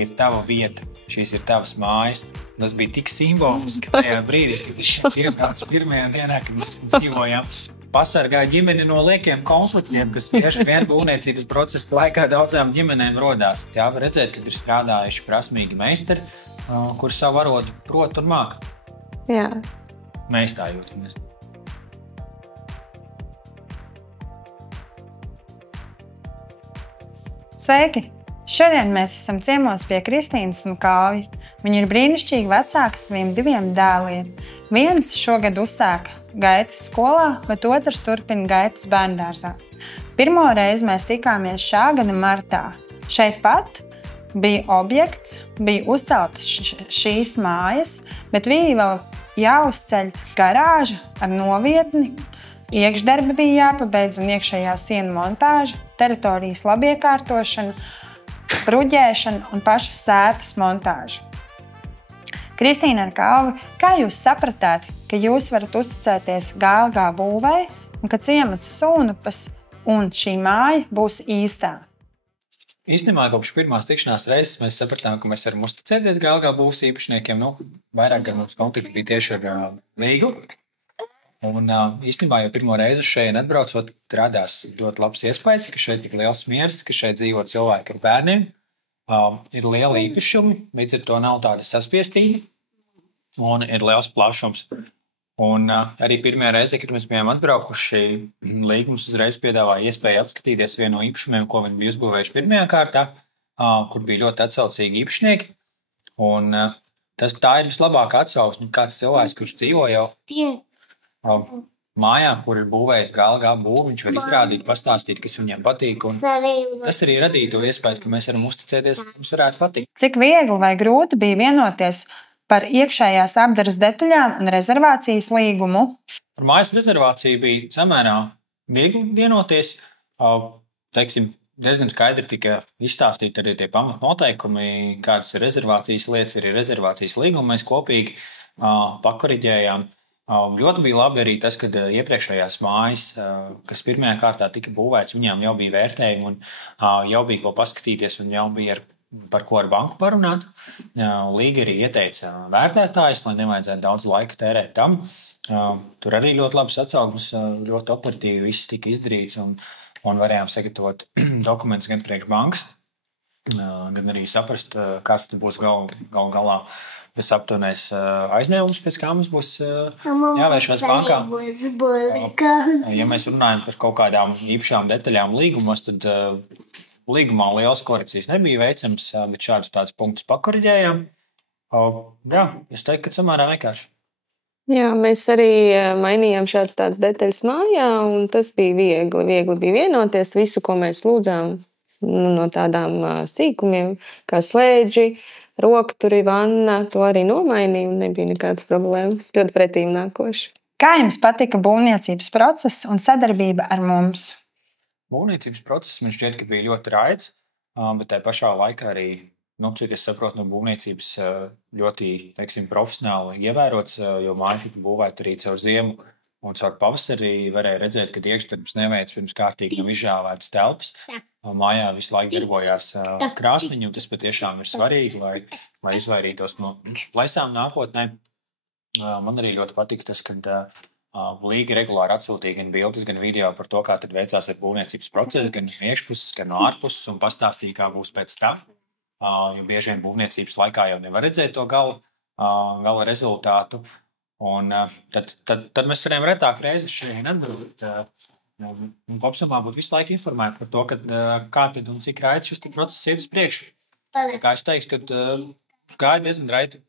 ir tava vieta, šīs ir tavas mājas. Tas bija tik simboliski tajā brīdī, kad es šeit iebraucu pirmajā dienā, kad mēs dzīvojām. Pasargāja ģimeni no liekiem konfliktiem, kas tieši vien būvniecības procesa laikā daudzām ģimenēm rodās. Jā, var redzēt, kad ir strādājuši prasmīgi meistari, kur savu arodu prot un māk. Jā. Mēs tā jūtamies. Sveiki! Šodien mēs esam ciemos pie Kristīnas un Kalvja. Viņi ir brīnišķīgi vecāki saviem 2 dēliem. Viens šogad uzsāka gaitas skolā, bet otrs turpina gaitas bērndārzā. Pirmo reizi mēs tikāmies šā gada martā. Šeit pat bija objekts, bija uzceltas šīs mājas, bet bija vēl jāuzceļ garāža ar novietni. Iekšdarbi bija jāpabeidz un iekšējā sienu montāža, teritorijas labiekārtošana, bruģēšana un pašas sētas montāža. Kristīna ar Kalvi, kā jūs sapratāt, ka jūs varat uzticēties GLG būvei un ka ciemats Sūnupas un šī māja būs īstā? Īstenībā kopš pirmās tikšanās reizes mēs sapratām, ka mēs varam uzticēties GLG būvs īpašniekiem. Vairāk gan mums kontakts bija tieši ar Līgu. Un īstenībā jau pirmo reizi šeit atbraucot, radās ļoti labs iespējas, ka šeit ir liels miers, ka šeit dzīvo cilvēki ar bērniem. Ir liela īpašumi, līdz ar to nav tāda saspiestība un ir liels plašums. Un arī pirmajā reizē, kad mēs bijām atbraukuši, Līgums uzreiz piedāvāja iespēju apskatīties vienu no īpašumiem, ko viņi bija uzbūvējuši pirmajā kārtā, kur bija ļoti atsaucīgi īpašnieki. Un tā ir vislabākā atsauksme, kāds cilvēks, kurš dzīvo jau mājā, kur ir būvējis GLG būvu, viņš var izrādīt, pastāstīt, kas viņiem patīk. Un tas arī radīja to iespēju, ka mēs varam uzticēties, ka mums varētu patikt. Cik viegli vai grūti bija vienoties par iekšējās apdares detaļām un rezervācijas līgumu? Par mājas rezervāciju bija samērā viegli vienoties. Teiksim, diezgan skaidri tika izstāstīti arī tie pamatnoteikumi, kādas ir rezervācijas lietas, arī rezervācijas līgumu mēs kopīgi pakoriģējām. Ļoti bija labi arī tas, ka iepriekšējās mājas, kas pirmajā kārtā tika būvēts, viņām jau bija vērtējumi un jau bija ko paskatīties un jau bija par ko ar banku parunāt. Līga arī ieteica vērtētājus, lai nevajadzētu daudz laika tērēt tam. Tur arī ļoti labas atsauksmes, ļoti operatīvi viss tika izdarīts un varējām sagatavot dokumentus gan priekš bankas, gan arī saprast, kāds tad būs gal galā visaptuvējais aizņēmums, pēc kā mums būs jāvēršas bankā. Ja mēs runājam par kaut kādām īpašām detaļām līgumos, tad līgumā liels korekcijas nebija veicams, bet šādus tādus punktus pakoriģējām. Jā, es teiktu, ka samērā vienkārši. Jā, mēs arī mainījām šādas tādas detaļas mājā, un tas bija viegli. Viegli bija vienoties visu, ko mēs lūdzām no tādām sīkumiem, kā slēdži, rokturi, vanna, to arī nomainīja un nebija nekādas problēmas. Ļoti pretīm nākoši. Kā jums patika būvniecības process un sadarbība ar mums? Būvniecības process man šķiet, ka bija ļoti raids, bet tajā pašā laikā arī, cik es saprotu no būvniecības, ļoti, teiksim, profesionāli ievērots, jo māja tika būvēta arī caur ziemu un caur pavasarī varēja redzēt, ka iekšdarbs neveic pirms kārtīgi nav izžāvētas telpas. Mājā visu laiku darbojās krāsniņi, un tas patiešām ir svarīgi, lai izvairītos no plaisām nākotnē. Man arī ļoti patika tas, ka Līga regulāri atsūtīja gan bildes, gan video par to, kā tad veicās ar būvniecības procesu, gan no iekšpuses, gan no ārpuses, un pastāstīja, kā būs pēc tam. Jo bieži vien būvniecības laikā jau nevar redzēt to gala rezultātu. Un tad mēs varējām retāk reizes šeit atbraukt. Un kopsumā būtu visu laiku informēti par to, kā tad un cik raiti šis process iet uz priekšu. Kā es teiktu, ka gāja diezgan raiti.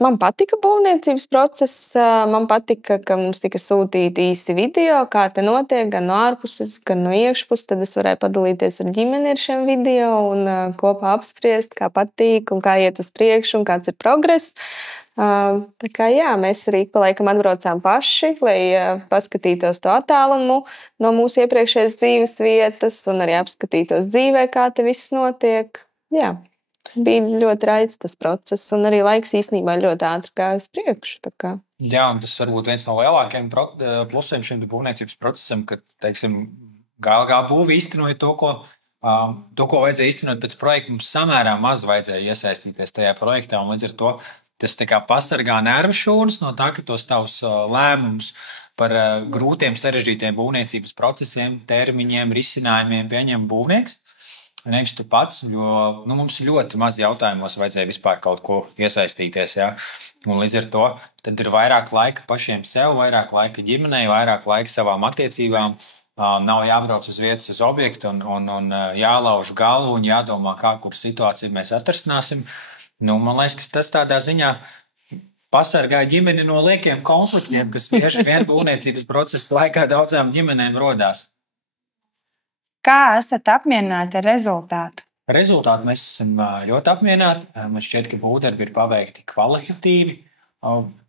Man patika būvniecības process. Man patika, ka mums tika sūtīti īsi video, kā te notiek, gan no ārpuses, gan no iekšpuses. Tad es varēju padalīties ar ģimeni ar šiem video un kopā apspriest, kā patīk un kā iet uz priekšu un kāds ir progress. Tā kā jā, mēs arī pa laikam atbraucām paši, lai paskatītos to attālumu no mūsu iepriekšējās dzīves vietas un arī apskatītos dzīvē, kā te viss notiek. Jā, bija ļoti raids tas process un arī laiks īstenībā ļoti ātri gāja uz priekšu. Tā kā. Jā, un tas varbūt viens no lielākajiem plusiem šim būvniecības procesam, ka, teiksim, GLG būvi īstenoja to, To, ko vajadzēja īstenot pēc projekta, mums samērā maz vajadzēja iesaistīties tajā projektā. Līdz ar to tas pasargā nervu šūnas no tā, ka tos tavus lēmumus par grūtiem, sarežģītiem būvniecības procesiem, termiņiem, risinājumiem pieņem būvnieks. Nevis tu pats, jo mums ļoti maz jautājumos vajadzēja vispār kaut ko iesaistīties. Ja? Un līdz ar to tad ir vairāk laika pašiem sev, vairāk laika ģimenei, vairāk laika savām attiecībām. Nav jābrauc uz vietas uz objektu un jālauž galvu un jādomā, kuru situāciju mēs atrastināsim. Man liekas, ka tas tādā ziņā pasargā ģimeni no liekiem konfliktiem, kas tieši vien būvniecības procesa laikā daudzām ģimenēm rodās. Kā esat apmierināti ar rezultātu? Rezultātu mēs esam ļoti apmierināti. Man šķiet, ka būvdarbi ir paveikti kvalitatīvi.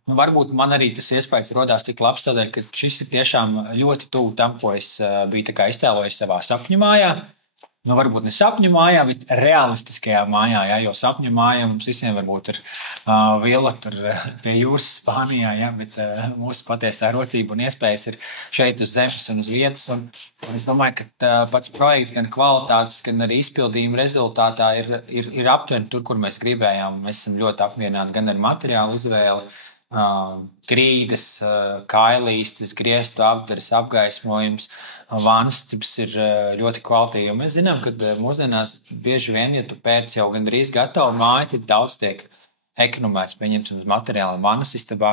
Varbūt man arī tas iespējas rodās tik labs, tādēļ, ka šis ir tiešām ļoti tuvu tam, ko es biju iztēlojies savā sapņu mājā. Varbūt ne sapņu mājā, bet realistiskajā mājā. Ja? Jo sapņu mājā mums visiem varbūt ir vila tur pie jūras Spānijā, ja? Bet mūsu patiesā rocība un iespējas ir šeit uz zemes un uz vietas. Un es domāju, ka pats projekts gan kvalitātes, gan arī izpildījuma rezultātā ir aptuveni tur, kur mēs gribējām. Mēs esam ļoti apmierināti gan ar materiālu izvēli, grīdas, kailīstes, griestu apdares, apgaismojums. Vanstibs ir ļoti kvalitīvi. Mēs zinām, ka mūsdienās bieži vien, ja tu pērc jau gandrīz gatavu māju, tad daudz tiek ekonomēts, pieņemts uz materiālu vanasistabā.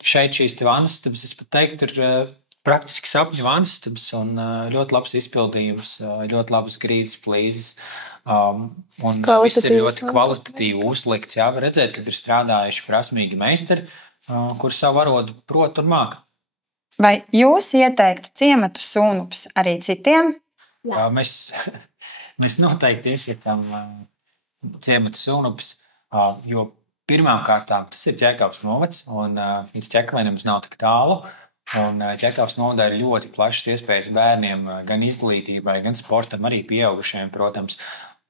Šeit šīs vanastabas, es pat teiktu, ir praktiski sapņu vanastabas un ļoti labs izpildījums, ļoti labas grīdas plīzes. Un viss ir ļoti kvalitatīvi uzlikts. Jā, var redzēt, ka ir strādājuši prasmīgi meistari, kur savu arodu prot un māk. Vai jūs ieteiktu ciematu Sūnupis arī citiem? Mēs noteikti iesakām ciematu Sūnupis, jo pirmām kārtām tas ir Ķekavas novads, un līdz Ķekavai nemaz nav tik tālu. Un Ķekavas novadā ir ļoti plašas iespējas bērniem, gan izglītībai, gan sportam, arī pieaugušiem, protams.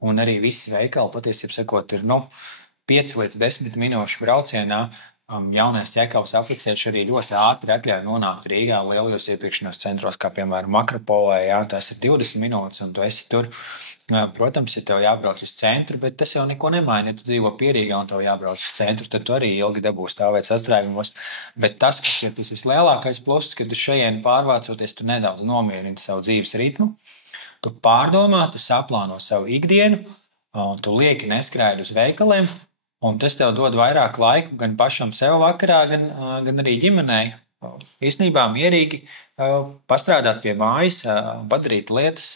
Un arī visi veikali, patiesībā sakot, ir 5 līdz 10 minūšu braucienā. Jaunais Ķekavas aplicieši arī ļoti ātri atļauj nonākt Rīgā lielajos iepirkšanās centros, kā piemēram Makropolē. Jā, tās ir 20 minūtes, un tu esi tur. Protams, ja tev jābrauc uz centru, bet tas jau neko nemaina. Ja tu dzīvo Pierīgā un tev jābrauc uz centru, tad tu arī ilgi dabūsi stāvēt sastrēgumos. Bet tas, kas ir tas vislielākais pluss, kad tu šajien pārvācoties, tu nedaudz nomierini savu dzīves ritmu. Tu pārdomā, tu saplāno savu ikdienu, tu lieki neskrēji uz veikaliem. Un tas tev dod vairāk laika gan pašam sev vakarā, gan arī ģimenei. Īstenībā mierīgi pastrādāt pie mājas, padarīt lietas,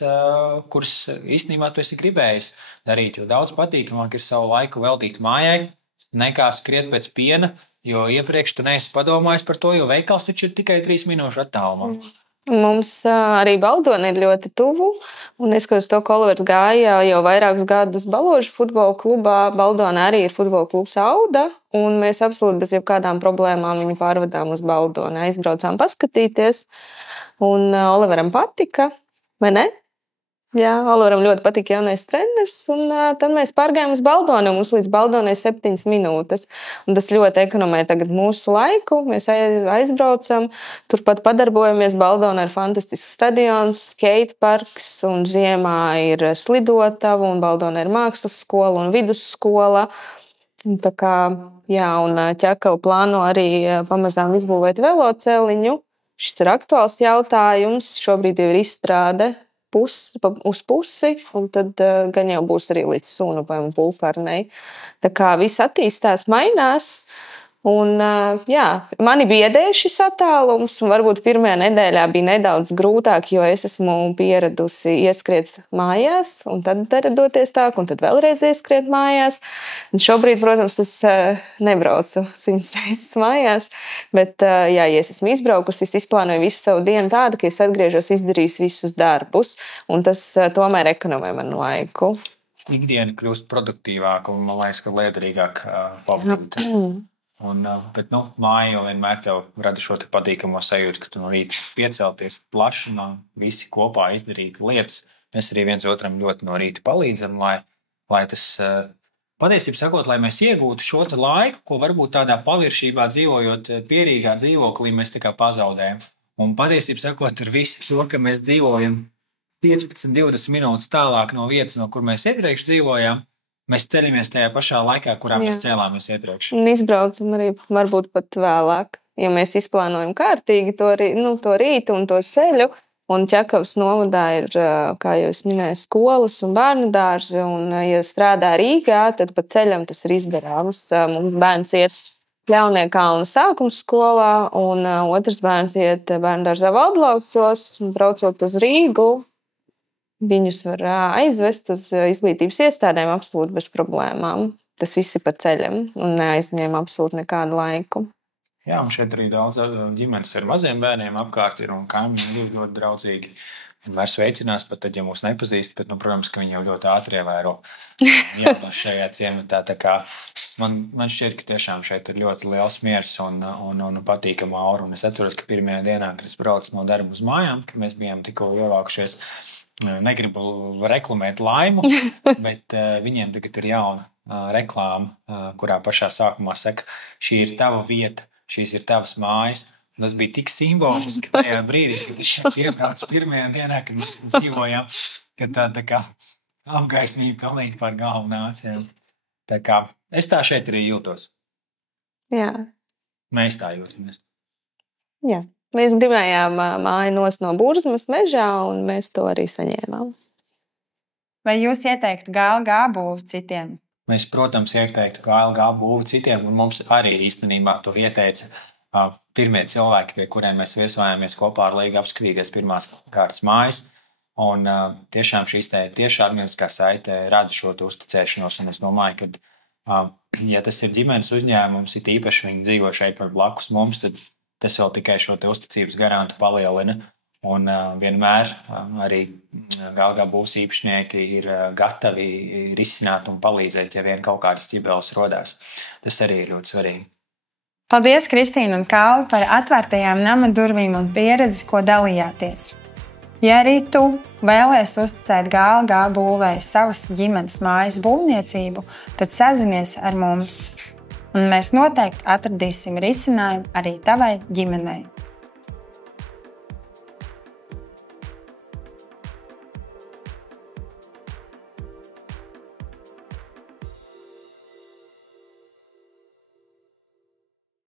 kuras īstenībā tu esi gribējis darīt. Jo daudz patīkamāk ir savu laiku veltīt mājai, nekā skriet pēc piena, jo iepriekš tu neesi padomājis par to, jo veikals taču ir tikai 3 minūšu attālumā. Mums arī Baldone ir ļoti tuvu, un es, kad uz to Olivers gāja jau vairākus gadus Baložu futbola klubā, Baldone arī ir futbola klubs Auda, un mēs absolūti bez jebkādām problēmām viņu pārvedām uz Baldone. Aizbraucām paskatīties, un Oliveram patika, vai ne? Jā, Oliveram ļoti patika jaunais treneris, un tad mēs pārgājām uz Baldoni, un mums līdz Baldonai 7 minūtes. Un tas ļoti ekonomē tagad mūsu laiku. Mēs aizbraucam, turpat padarbojamies. Baldona ir fantastisks stadions, skateparks, un ziemā ir slidotava, un Baldona ir mākslas skola un vidusskola. Un tā kā, jā, un Ķekava plāno arī pamazām izbūvēt veloceliņu. Šis ir aktuāls jautājums. Šobrīd jau ir izstrāde uz pusi, un tad gan jau būs arī līdz Sūnupai un Pulkarnei. Tā kā viss attīstās, mainās. Un, jā, mani biedēja šis attālums, un varbūt pirmajā nedēļā bija nedaudz grūtāk, jo es esmu pieradusi ieskriet mājās, un tad doties tā, un tad vēlreiz ieskriet mājās. Un šobrīd, protams, es nebraucu 100 reizes mājās, bet, jā, ja es esmu izbraukusi, es izplānoju visu savu dienu tādu, ka es atgriežos izdarījusi visus darbus, un tas tomēr ekonomē manu laiku. Ikdiena kļūst produktīvāka, un man liekas, ka liederīgāk pavadīt. Bet māja jau vienmēr tev rada šo patīkamo sajūtu, ka tu no rīta piecelties plaši un visi kopā izdarīt lietas. Mēs arī viens otram ļoti no rīta palīdzam, lai tas, patiesībā sakot, lai mēs iegūtu šo laiku, ko varbūt tādā paviršībā dzīvojot Pierīgā dzīvoklī, mēs tā kā pazaudējam. Un patiesībā sakot, ar visu to, ka mēs dzīvojam 15-20 minūtes tālāk no vietas, no kur mēs iepriekš dzīvojām, mēs ceļamies tajā pašā laikā, kurā mēs cēlāmies iepriekš. Un izbraucam arī varbūt pat vēlāk, ja mēs izplānojam kārtīgi to rītu un to ceļu. Un Ķekavas novadā ir, kā jau es minēju, skolas un bērnu dārzi. Un, ja strādā Rīgā, tad pa ceļam tas ir izdarāms. Mums bērns iet Pļauniekkalna sākuma skolā, un otrs bērns iet bērnu dārzā Valdlaukos. Braucot uz Rīgu, viņus var aizvest uz izglītības iestādēm absolūti bez problēmām. Tas viss ir pa ceļam un neaizņem absolūti nekādu laiku. Jā, un šeit arī daudz ģimenes ar maziem bērniem apkārt ir un kaimiņi ir ļoti draudzīgi. Vienmēr sveicinās, pat tad, ja mūs nepazīst, bet, protams, ka viņi jau ļoti ātri ievēro jaunos šajā ciematā. Tā kā man šķiet, ka tiešām šeit ir ļoti liels miers un patīkama aura. Un es atceros, ka pirmajā dienā, kad es braucu no darba uz mājām, kad mēs bijām tikko ievākušies, negribu reklamēt Laimu, bet viņiem tagad ir jauna reklāma, kurā pašā sākumā saka, šī ir tava vieta. Šīs ir tavas mājas. Un tas bija tik simboliski tajā brīdī, kad es šeit iebraucu pirmajā dienā, kad mēs dzīvojām, kad tā kā apgaismība pilnīgi pār galvu nāca. Tā kā es tā šeit arī jūtos. Jā. Mēs tā jūtamies. Jā. Mēs gribējām māju nost no Burzmas mežā, un mēs to arī saņēmām. Vai jūs ieteiktu GLG būvu citiem? Mēs, protams, ieteiktu GLG būvu citiem, un mums arī īstenībā to ieteica pirmie cilvēki, pie kuriem mēs viesojāmies kopā ar Līgu apskatīties pirmās kārtas mājas. Un tiešām šīs tiešātmietiskā saite rada šo uzticēšanos, un es domāju, ka, ja tas ir ģimenes uzņēmums, it īpaši viņi dzīvo šeit par blakus mums, tad tas vēl tikai šo uzticības garantu palielina. Un vienmēr arī GLG būvs īpašnieki ir gatavi risināt un palīdzēt, ja vien kaut kādas ķibeles rodās. Tas arī ir ļoti svarīgi. Paldies, Kristīna un Kalvi, par atvērtajām nama durvīm un pieredzi, ko dalījāties. Ja arī tu vēlies uzticēt GLG būvei savas ģimenes mājas būvniecību, tad sazinies ar mums. Un mēs noteikti atradīsim risinājumu arī tavai ģimenei.